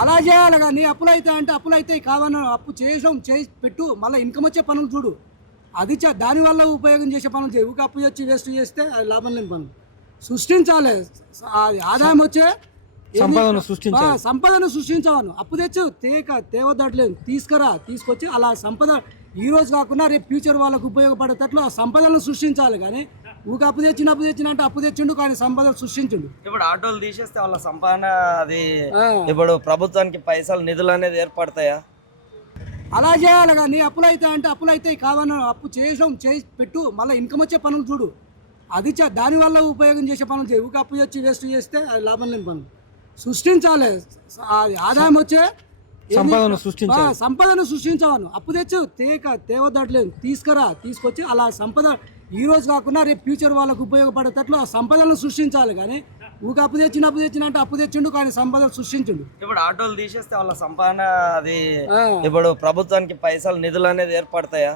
అలా చేయాలి కానీ అప్పులు అయితే అంటే అప్పులు అయితే కావని అప్పు చేసి పెట్టు, మళ్ళీ ఇన్కమ్ వచ్చే పనులు చూడు. అది దానివల్ల ఉపయోగం చేసే పనులు చేయి. ఊక అప్పు చేసి వేస్ట్ చేస్తే అది లాభం లేని పనులు సృష్టించాలి. ఆదాయం వచ్చే సంపదను సృష్టించవను. అప్పు తెచ్చు తేవద్దట్లేదు, తీసుకొచ్చి అలా సంపద ఈ రోజు కాకుండా రేపు ఫ్యూచర్ వాళ్ళకు ఉపయోగపడేటట్లు ఆ సంపదను సృష్టించాలి. కానీ ఊక అప్పు తెచ్చిన అంటే అప్పు తెచ్చిండు కానీ సంపదను సృష్టించిండు. ఇప్పుడు ఆటోలు తీసేస్తే వాళ్ళ సంపాదన అది ఇప్పుడు ప్రభుత్వానికి పైసలు నిధులు అనేది ఏర్పడతాయా? అలా చేయాలి కానీ అప్పులు అయితే అంటే అప్పులు అయితే కావని అప్పు చేసి పెట్టు, మళ్ళీ ఇన్కమ్ వచ్చే పనులు చూడు. అది దానివల్ల ఉపయోగం చేసే పనులు చేయి. ఊక అప్పు చేసి వేస్ట్ చేస్తే అది లాభం లేని పనులు సృష్టించాలి. ఆదాయం వచ్చే సంపదను సృష్టించవను. అప్పు తెచ్చు తేవద్దట్లేదు, తీసుకొచ్చి అలా సంపద ఈ రోజు కాకుండా రేపు ఫ్యూచర్ వాళ్ళకు ఉపయోగపడేటట్లు ఆ సంపదను సృష్టించాలి. కానీ ఊక అప్పు తెచ్చిన అంటే అప్పు తెచ్చిండు కానీ సంపదను సృష్టించిండు. ఇప్పుడు ఆటోలు తీసేస్తే వాళ్ళ సంపాదన అది ఇప్పుడు ప్రభుత్వానికి పైసలు నిధులు అనేది ఏర్పడతాయా?